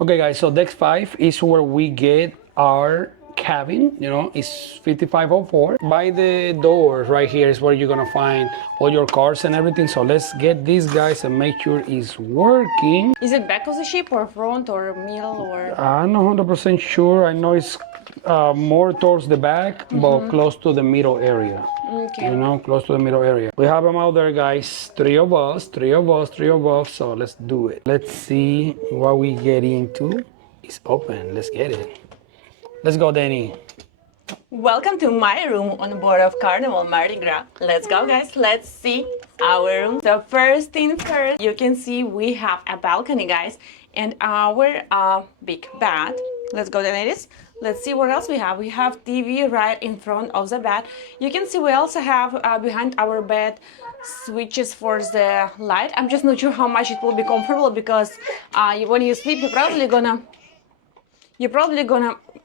Okay, guys, so deck 5 is where we get our cabin, it's 5504. By the doors right here is where you're gonna find all your cars and everything. So let's get these guys and make sure it's working. Is it back of the ship or front or middle or? I'm not 100% sure. I know it's more towards the back, but close to the middle area. Okay. Close to the middle area. We have them out there, guys. Three of us. So let's do it. Let's see what we get into. It's open. Let's get it. Let's go, Danny. Welcome to my room on board of Carnival Mardi Gras. Let's go, guys. Let's see our room. So first thing first, you can see we have a balcony, guys, and our big bed. Let's go, ladies. Let's see what else we have. We have TV right in front of the bed. You can see we also have behind our bed switches for the light. I'm just not sure how much it will be comfortable because when you sleep, you're probably gonna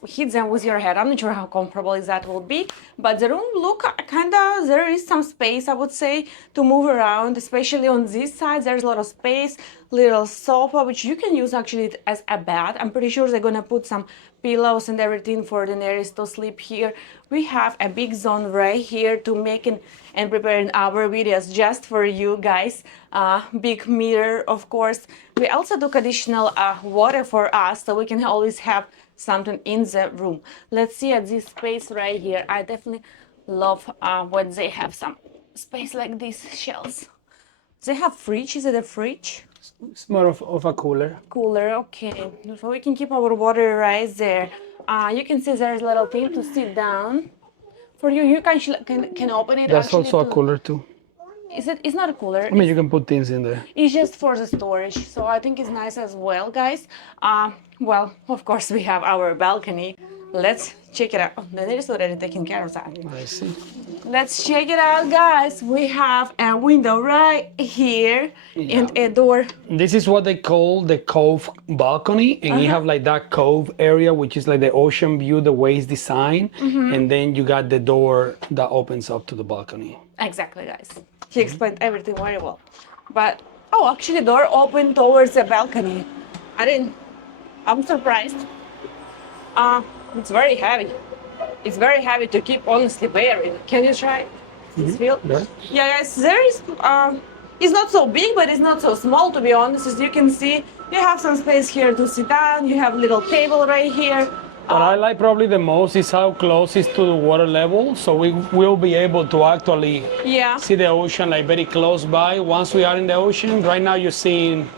hit them with your head. I'm not sure how comfortable that will be, but the room look kinda, there is some space, I would say, to move around, especially on this side. There's a lot of space, little sofa, which you can use actually as a bed. I'm pretty sure they're gonna put some pillows and everything for the Daenerys to sleep here. We have a big zone right here to making and preparing our videos just for you guys. Big mirror, of course. We also took additional water for us, so we can always have something in the room. Let's see at this space right here. I definitely love when they have some space like these shelves. They have fridge. Is it a fridge? It's more of a cooler. Cooler, okay. So we can keep our water right there. You can see there's a little thing to sit down. For you, you can open it. That's also a cooler too. Is it? It's not a cooler. I mean, you can put things in there. It's just for the storage, so I think it's nice as well, guys. Well, of course, we have our balcony. Let's check it out. Oh, the is already taking care of that. I see. Let's check it out, guys. We have a window right here and a door. This is what they call the cove balcony, and you have like that cove area, which is like the ocean view, the way it's designed, and then you got the door that opens up to the balcony. Exactly, guys. He explained everything very well. But, oh, actually, door open towards the balcony. I'm surprised. It's very heavy. It's very heavy to keep honestly wearing. Can you try this feel? Yeah, guys, there is, it's not so big, but it's not so small, to be honest. As you can see, you have some space here to sit down. You have a little table right here. What I like probably the most is how close it's to the water level, so we will be able to actually see the ocean like very close by. Once we are in the ocean, right now you're seeing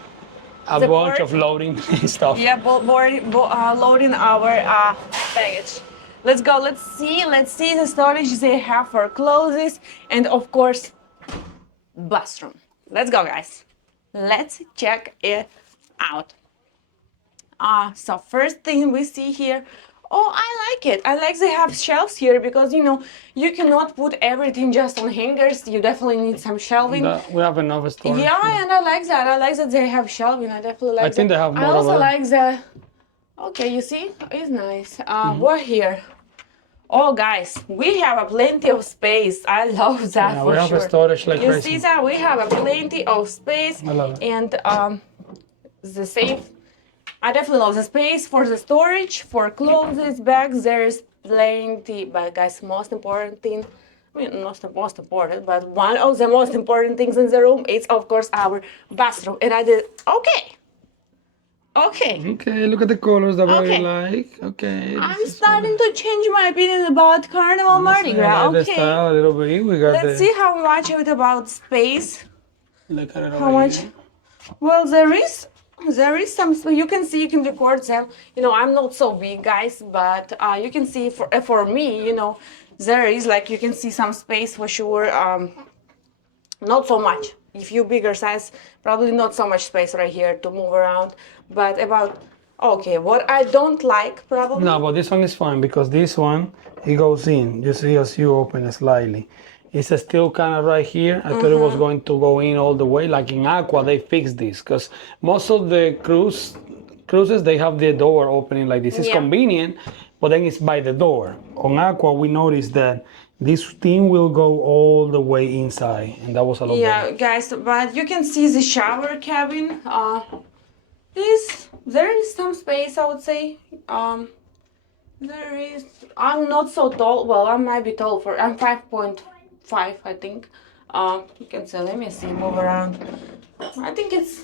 a bunch of loading stuff. Yeah, loading our baggage. Let's go. Let's see the storage they have for clothes, and of course, bathroom. Let's go, guys. Let's check it out. So first thing we see here, oh, I like it. I like they have shelves here because, you cannot put everything just on hangers. You definitely need some shelving. We have enough storage. Yeah, and I like that. I like that they have shelving. I definitely like that. I think they have more. I also like the, okay, you see, it's nice. We're here. Oh, guys, we have a plenty of space. I love that for we have sure. A storage like you crazy. See that? We have a plenty of space. I love it. And the safe. I definitely love the space for the storage, for clothes, bags. There's plenty. But guys, most important thing, I mean, not the most important, but one of the most important things in the room is, of course, our bathroom. And I did, okay. Okay, look at the colors that we like. Okay. I'm starting to change my opinion about Carnival Mardi Gras. The style a little bit. We got Let's see how much of it about space. Look at it How much? here. Well, there is some. You can see, you can record them. I'm not so big, guys, but you can see for me, there is like you can see some space for sure. Not so much. If you bigger size, probably not so much space right here to move around. But what I don't like probably. No, but this one is fine because this one it goes in. You see as you open it slightly. It's still kind of right here. I thought it was going to go in all the way. Like in Aqua, they fixed this because most of the cruises they have the door opening like this. It's convenient, but then it's by the door. On Aqua, we noticed that this thing will go all the way inside, and that was a lot better. Guys, but you can see the shower cabin. There is some space, I would say. There is. I'm not so tall. Well, I might be tall for. I'm 5.5, I think. You can say. Let me see. Move around. I think it's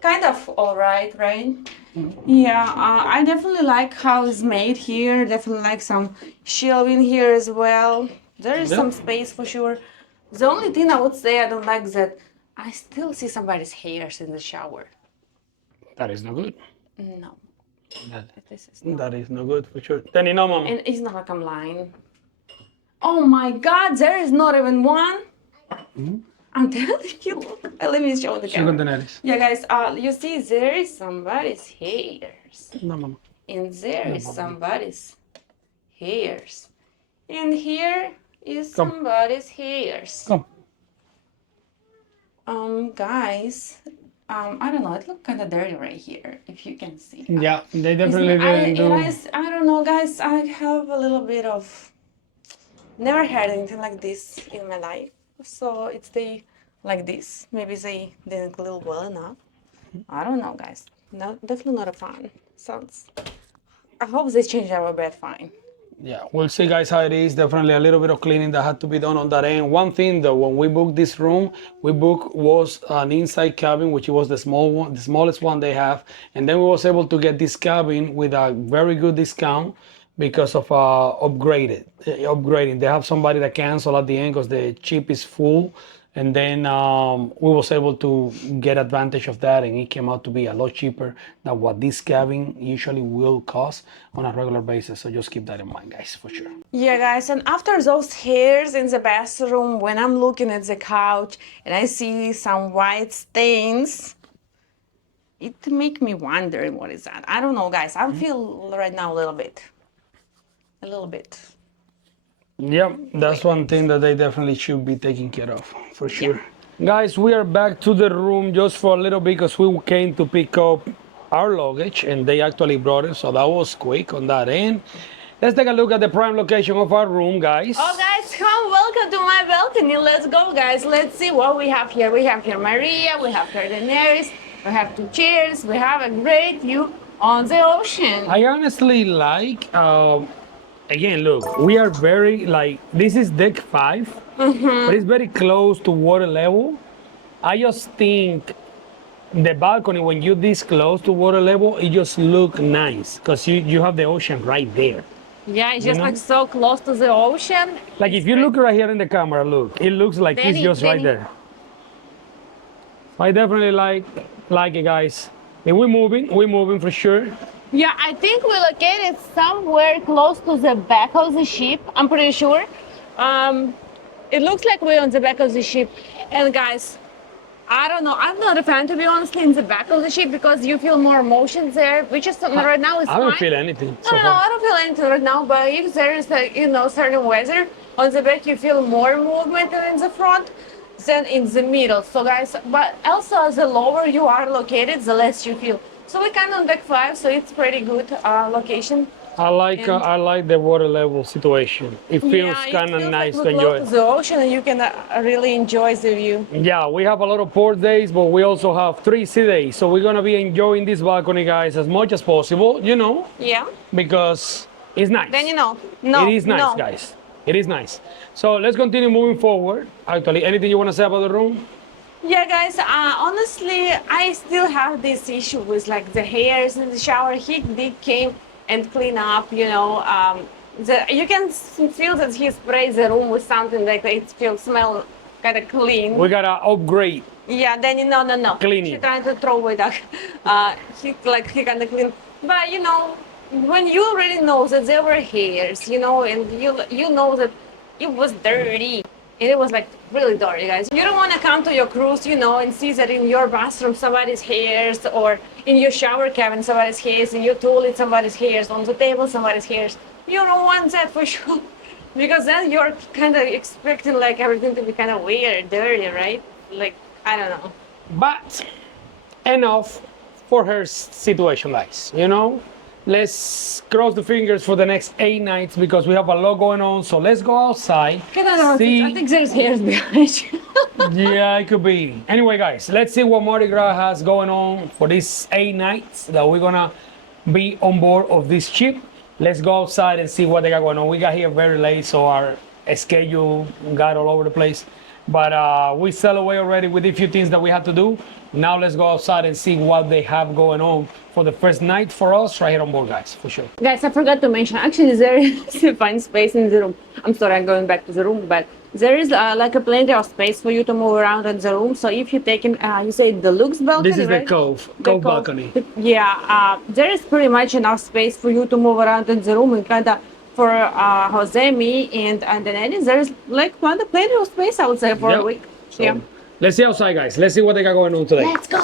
kind of all right, right? Yeah. I definitely like how it's made here. Definitely like some shelving here as well. There is some space for sure. The only thing I would say I don't like is that I still see somebody's hairs in the shower. That is no good. No. This is That is no good for sure. Then you know, Mama. And it's not like I'm lying. Oh my God, there is not even one. I'm telling you, look. Let me show the camera. Yeah, guys, you see there is somebody's hairs. No, Mama. And there is somebody's hairs. And here is somebody's hairs. Come. Guys, I don't know, it looks kind of dirty right here, if you can see. Yeah, they definitely didn't do. I don't know, guys, I have a little bit of, never had anything like this in my life. So it's like this. Maybe they didn't clean well enough. I don't know, guys. No, definitely not a fan. I hope they change our bed fine. Yeah, we'll see, guys, how it is. Definitely a little bit of cleaning that had to be done on that end. One thing though, when we booked this room, we booked was an inside cabin, which was the small one, the smallest one they have, and then we was able to get this cabin with a very good discount because of upgrading. They have somebody that cancel at the end because the chip is full, and then we was able to get advantage of that, and it came out to be a lot cheaper than what this cabin usually will cost on a regular basis. So just keep that in mind, guys, for sure. Yeah, guys, and after those hairs in the bathroom, when I'm looking at the couch and I see some white stains, it make me wonder what is that. I don't know, guys. I feel right now a little bit. Yep, that's one thing that they definitely should be taking care of, for sure. Guys, we are back to the room just for a little bit because we came to pick up our luggage and they actually brought it, so that was quick on that end. Let's take a look at the prime location of our room, guys. Oh, guys, come, welcome to my balcony. Let's go, guys. Let's see what we have here. We have here Maria, we have here Daenerys, we have 2 chairs, we have a great view on the ocean. I honestly like, again, look, we are very, this is deck 5, but it's very close to water level. I just think the balcony, when you're this close to water level, it just look nice because you have the ocean right there. Yeah, it's just like so close to the ocean. Like if you look right here in the camera, look, it looks like it's just right there. I definitely like it, guys. And we're moving for sure. Yeah, I think we're located somewhere close to the back of the ship, I'm pretty sure. It looks like we're on the back of the ship. And guys, I don't know, I'm not a fan, to be honest, in the back of the ship because you feel more emotions there, which is right now is fine. I don't feel anything so No, far. I don't feel anything right now, but if there is certain weather, on the back you feel more movement than in the front than in the middle. So guys, but also the lower you are located, the less you feel. So we kind of on deck 5, so it's pretty good location. I like the water level situation. It feels kind of nice to enjoy. Close to the ocean, and you can really enjoy the view. Yeah, we have a lot of port days, but we also have 3 sea days. So we're gonna be enjoying this balcony, guys, as much as possible. Yeah. Because it's nice. Then no. It is nice, guys. It is nice. So let's continue moving forward. Actually, anything you want to say about the room? Yeah, guys, honestly, I still have this issue with like the hairs in the shower. He did came and clean up, you can feel that he sprayed the room with something like it smell kind of clean. We gotta upgrade. Yeah, then no. Cleaning. He trying to throw away that. He kind of clean. But when you already know that there were hairs, and you know that it was dirty. It was like really dirty, guys. You don't want to come to your cruise, and see that in your bathroom somebody's hairs, or in your shower cabin somebody's hairs, in your toilet somebody's hairs, on the table somebody's hairs. You don't want that for sure, because then you're kind of expecting like everything to be kind of weird, dirty, right? Like, I don't know. But enough for her situation, guys. let's cross the fingers for the next 8 nights because we have a lot going on. So let's go outside. I think there's hairs behind you. Yeah, it could be. Anyway, guys, let's see what Mardi Gras has going on for these 8 nights that we're gonna be on board of this ship. Let's go outside and see what they got going on. We got here very late, so our schedule got all over the place. But we sailed away already with a few things that we had to do. Now let's go outside and see what they have going on for the first night for us right here on board, guys, for sure. Guys, I forgot to mention, actually there is a fine space in the room. I'm sorry, I'm going back to the room, but there is like a plenty of space for you to move around in the room. So if you take in, you say deluxe balcony, This is right? the cove balcony. Yeah, there is pretty much enough space for you to move around in the room and kind of for Jose, me, and the nannies. There is like plenty of space, I would say, for a week. So, let's see outside, guys. Let's see what they got going on today. Let's go.